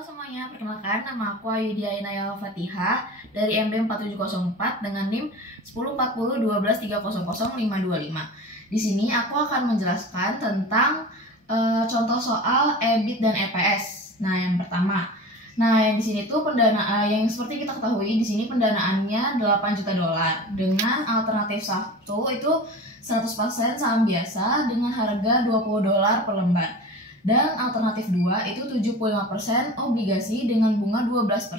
Halo semuanya, perkenalkan nama aku Ayudhya Inayal Fatihah dari MB 4704 dengan NIM 104012300525. Di sini aku akan menjelaskan tentang contoh soal EBIT dan EPS. Nah, yang pertama. Nah, yang di sini tuh pendanaan yang seperti kita ketahui di sini pendanaannya 8 juta dolar dengan alternatif satu itu 100% saham biasa dengan harga 20 dolar per lembar. Dan alternatif 2 itu 75% obligasi dengan bunga 12%,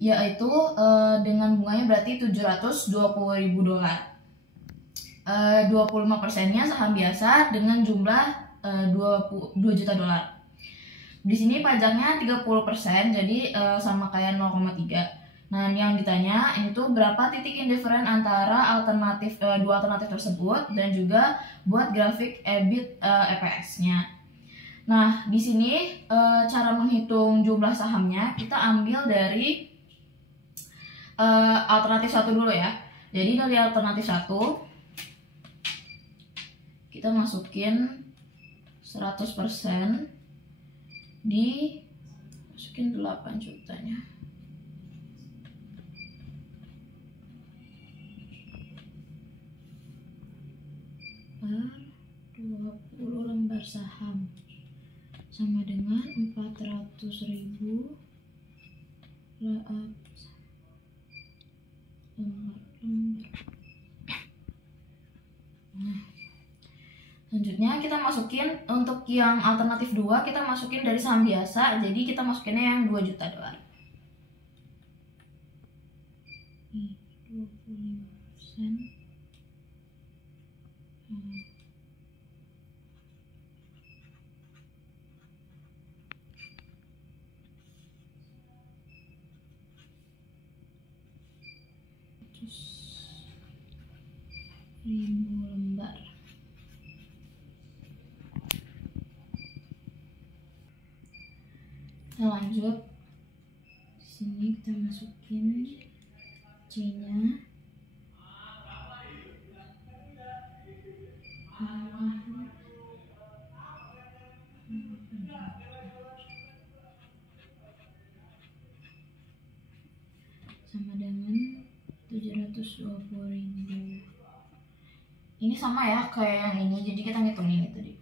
yaitu dengan bunganya berarti 720.000 dolar. 25%-nya saham biasa dengan jumlah 2 juta dolar. Di sini pajaknya 30%, jadi sama kayak 0,3. Nah, yang ditanya ini tuh berapa titik indifferent antara alternatif dua alternatif tersebut dan juga buat grafik EBIT EPS-nya. Nah, di sini cara menghitung jumlah sahamnya kita ambil dari alternatif 1 dulu ya. Jadi dari alternatif 1 kita masukin 100% masukin 8 jutanya. Per 20 lembar saham sama dengan 400.000 lembar. Nah, selanjutnya kita masukin untuk yang alternatif 2 kita masukin dari saham biasa, jadi kita masukinnya yang 2 juta dolar. 25%. Ribu lembar. Nah, lanjut. Di sini kita masukin C-nya. Sama dengan 720.000. Ini sama ya kayak yang ini, jadi kita ngitungin itu deh.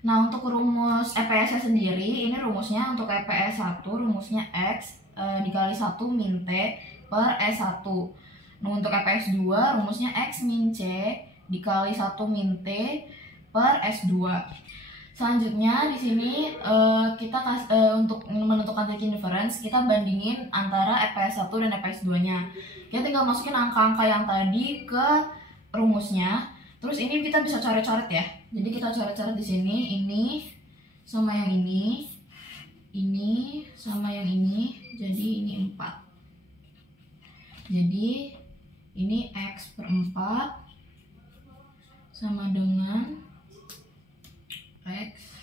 Nah, untuk rumus EPS-nya sendiri, ini rumusnya untuk EPS 1, rumusnya X dikali 1 min T per S1. Nah, untuk EPS 2, rumusnya X min C dikali 1 min T per S2. Selanjutnya di sini kita untuk menentukan titik indifference, kita bandingin antara EPS 1 dan EPS 2-nya. Kita tinggal masukin angka-angka yang tadi ke rumusnya. Terus ini kita bisa coret-coret ya. Jadi kita coret-coret di sini, ini sama yang ini sama yang ini, jadi ini 4. Jadi ini X per 4 sama dengan X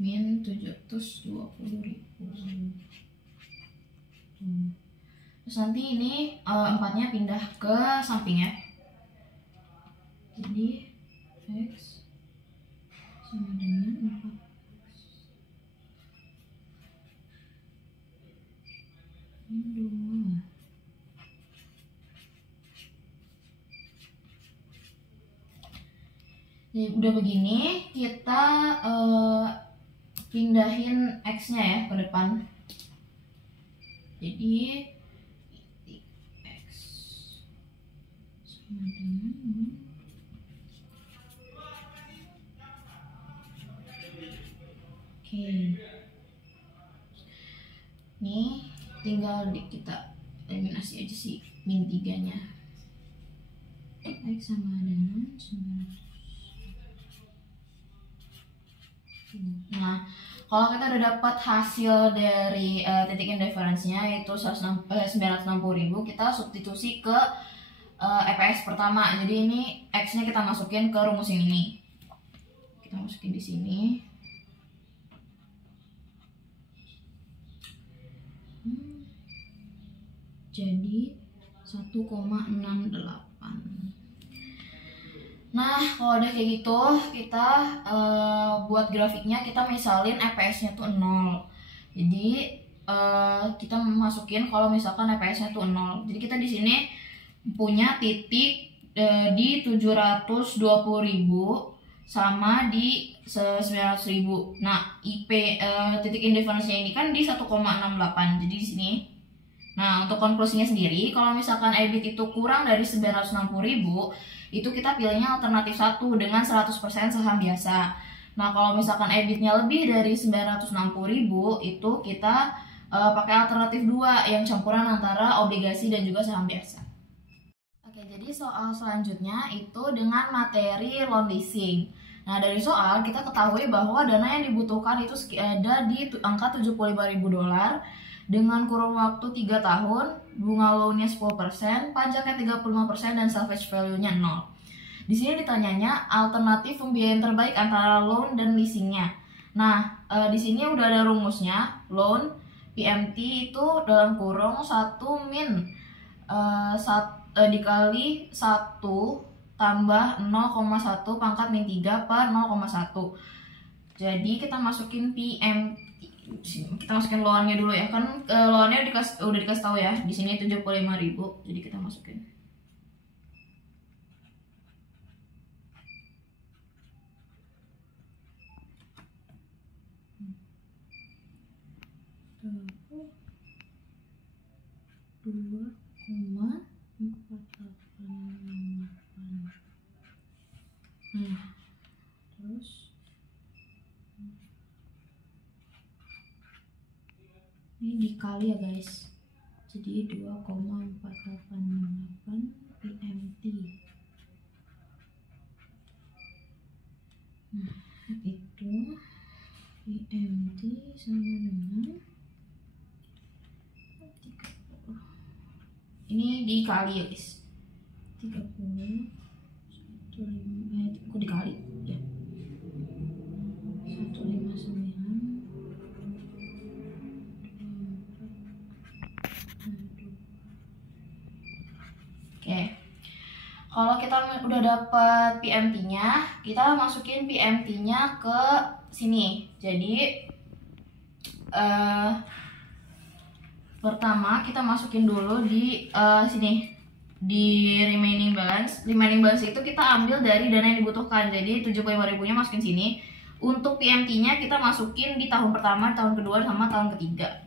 min 720.000. Terus nanti ini 4-nya pindah ke samping ya. Jadi X sama dengan 4. Ini 2. Jadi udah begini, kita pindahin X-nya ya ke depan. Jadi X sama dengan ini tinggal kita eliminasi aja sih min 3-nya. X sama dengan 900. Nah, kalau kita udah dapat hasil dari titik indifference-nya yaitu 960.000, kita substitusi ke EPS pertama. Jadi ini X-nya kita masukin ke rumus yang ini. Kita masukin di sini. Jadi 1,68. Nah, kalau udah kayak gitu, kita buat grafiknya, kita misalin EPS-nya tuh 0. Jadi kita masukin kalau misalkan EPS-nya tuh 0. Jadi kita di sini punya titik di 720.000 sama di 900.000. Nah, titik indifference-nya ini kan di 1,68. Jadi di sini. Nah, untuk konklusinya sendiri, kalau misalkan EBIT itu kurang dari 960.000, itu kita pilihnya alternatif 1 dengan 100% saham biasa. Nah, kalau misalkan EBIT-nya lebih dari 960.000, itu kita pakai alternatif 2 yang campuran antara obligasi dan juga saham biasa. Oke, jadi soal selanjutnya itu dengan materi loan leasing. Nah, dari soal kita ketahui bahwa dana yang dibutuhkan itu ada di angka $75.000 dengan kurun waktu 3 tahun, bunga loannya 10%, pajaknya 35%, dan salvage value-nya 0. Di sini ditanyanya alternatif pembiayaan terbaik antara loan dan leasingnya. Nah, di sini udah ada rumusnya. Loan PMT itu dalam kurung 1 min dikali 1 tambah 0,1 pangkat min 3 per 0,1. Jadi kita masukin kita masukin loannya dulu ya, kan loannya udah dikasih tahu ya, di sini 75.000, jadi kita masukin. Terus ini dikali ya guys, jadi 2,488 PMT. Nah, itu PMT sama dengan 30. Ini dikali ya guys, 30 kok dikali ya, 159. Oke, kalau kita udah dapat PMT-nya, kita masukin PMT-nya ke sini. Jadi pertama kita masukin dulu di sini, di remaining balance. Remaining balance itu kita ambil dari dana yang dibutuhkan. Jadi 75.000-nya masukin sini. Untuk PMT-nya kita masukin di tahun pertama, tahun kedua, sama tahun ketiga.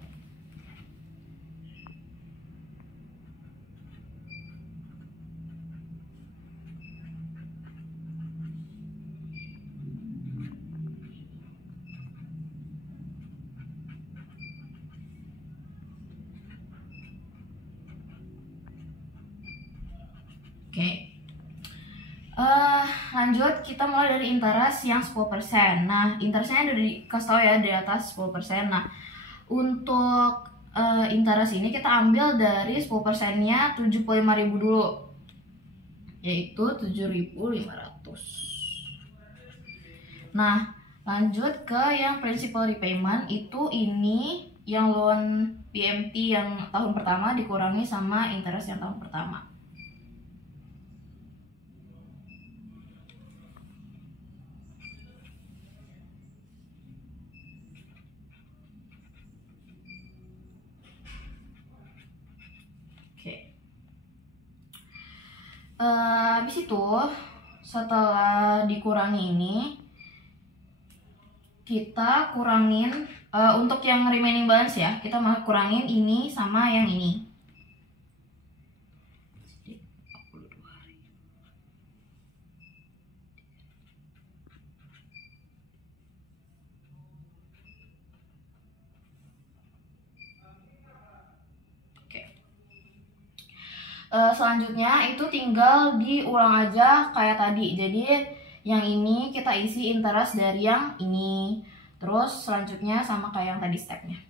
Oke. Lanjut, kita mulai dari interest yang 10%. Nah, interestnya udah dikasih tau ya, di atas 10%. Nah, untuk interest ini kita ambil dari 10%-nya 75.000 dulu, yaitu 7.500. Nah, lanjut ke yang principal repayment. Itu ini yang loan PMT yang tahun pertama dikurangi sama interest yang tahun pertama. Habis itu setelah dikurangi ini, kita kurangin untuk yang remaining balance ya, kita mau kurangin ini sama yang ini. Selanjutnya itu tinggal diulang aja kayak tadi. Jadi yang ini kita isi interest dari yang ini. Terus selanjutnya sama kayak yang tadi stepnya.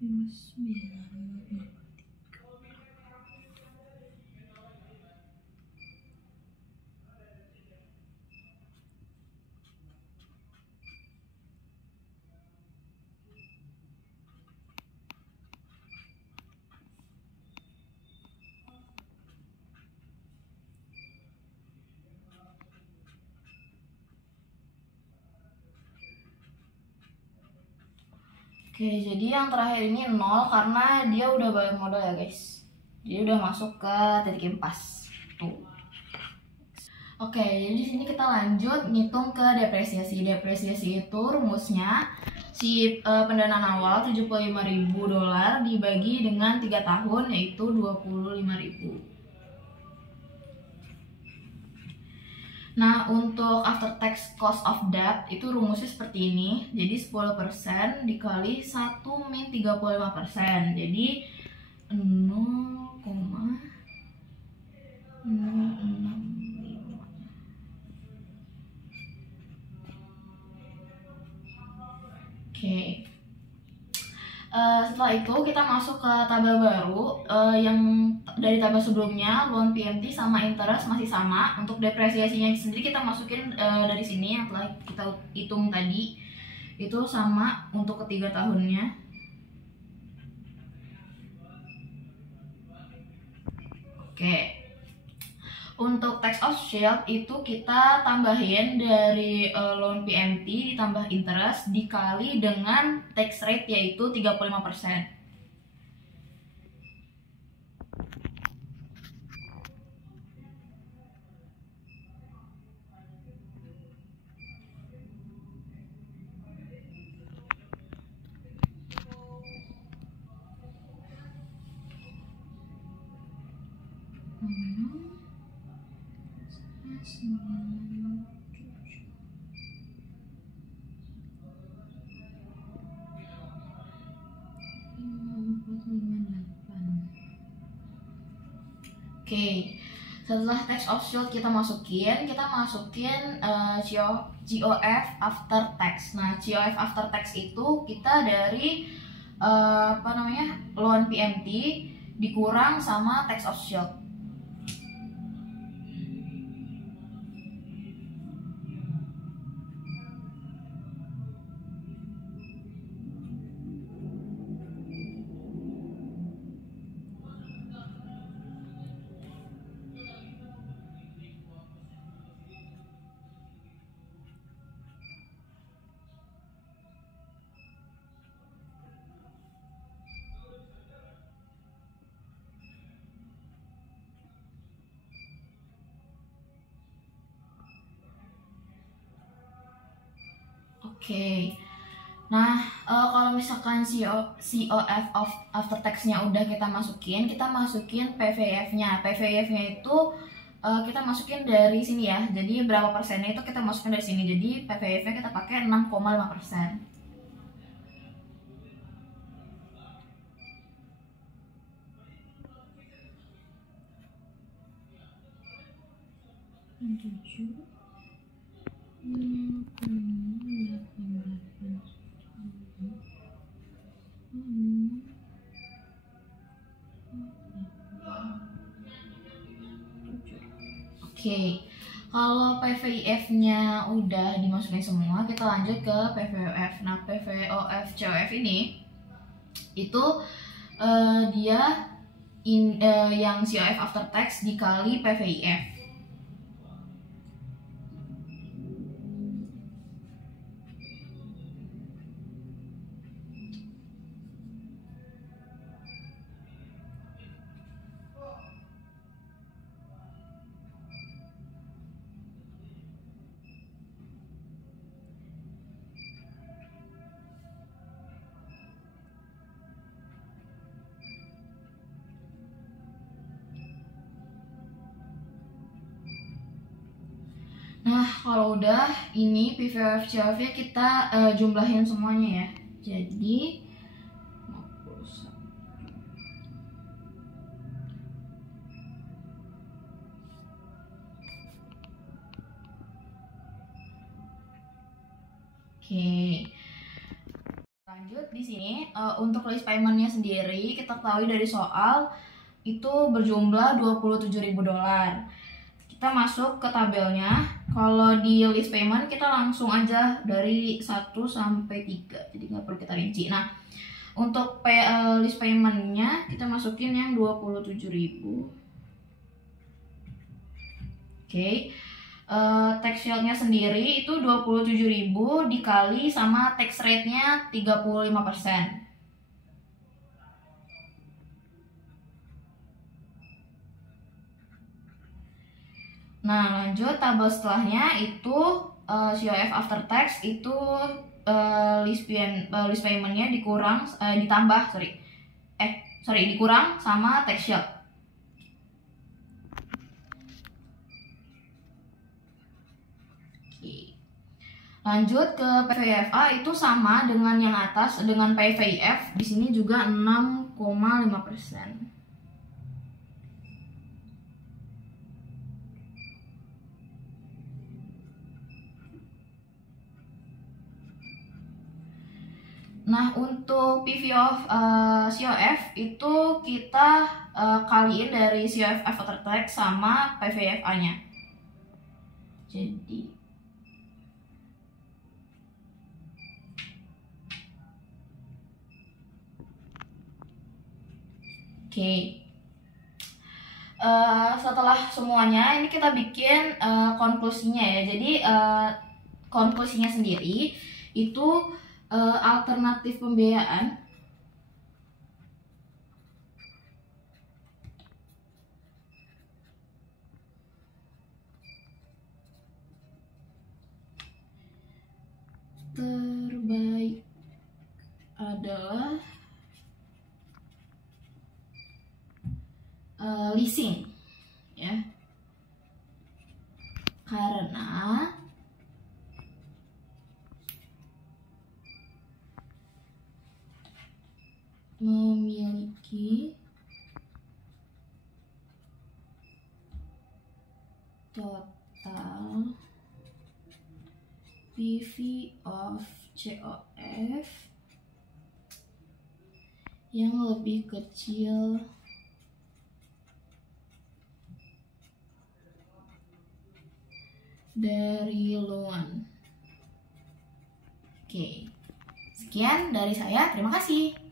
59. Oke, jadi yang terakhir ini 0 karena dia udah balik modal ya guys. Jadi udah masuk ke titik impas. Tuh. Oke, jadi di sini kita lanjut ngitung ke depresiasi. Depresiasi itu rumusnya si pendanaan awal $75.000 dibagi dengan 3 tahun yaitu 25.000. Nah, untuk after tax cost of debt itu rumusnya seperti ini. Jadi 10% dikali 1 min 35%. Jadi 0,065. Oke. Setelah itu kita masuk ke tabel baru yang dari tabel sebelumnya loan PMT sama interest masih sama. Untuk depresiasinya sendiri kita masukin dari sini yang telah kita hitung tadi itu sama untuk ketiga tahunnya. Oke. Untuk tax of shield itu kita tambahin dari loan PMT ditambah interest dikali dengan tax rate yaitu 35%. Oke, setelah tax of shield kita masukin GOF after tax. Nah, GOF after tax itu kita dari loan PMT dikurang sama tax of shield. Oke. Nah, kalau misalkan COF of after tax-nya udah kita masukin PVF-nya. PVF-nya itu kita masukin dari sini ya. Jadi berapa persennya itu kita masukin dari sini. Jadi PVF-nya kita pakai 6,5%. Oke, kalau PVIF-nya udah dimasukin semua, kita lanjut ke PVOF. Nah, PVOF COF ini itu dia yang COF after tax dikali PVIF. Nah, kalau udah ini PVOF COF-nya kita jumlahin semuanya ya. Jadi 51. Oke. Lanjut di sini untuk list paymentnya sendiri kita ketahui dari soal itu berjumlah $27.000. Kita masuk ke tabelnya. Kalau di list payment kita langsung aja dari 1 sampai 3, jadi nggak perlu kita rinci. Nah, untuk list paymentnya kita masukin yang 27.000. Oke. Tax shieldnya sendiri itu 27.000 dikali sama tax rate-nya 35%. Nah, lanjut tabel setelahnya itu COF after tax itu list payment-nya dikurang sama tax shield. Lanjut ke PVFA itu sama dengan yang atas dengan PVF, di sini juga 6,5%. Nah, untuk PV of COF itu kita kaliin dari COF after tax sama PVFA-nya. Jadi Oke. Setelah semuanya ini kita bikin konklusinya ya. Jadi konklusinya sendiri itu alternatif pembiayaan terbaik adalah leasing ya, karena memiliki total PV of COF yang lebih kecil dari loan. Oke, sekian dari saya. Terima kasih.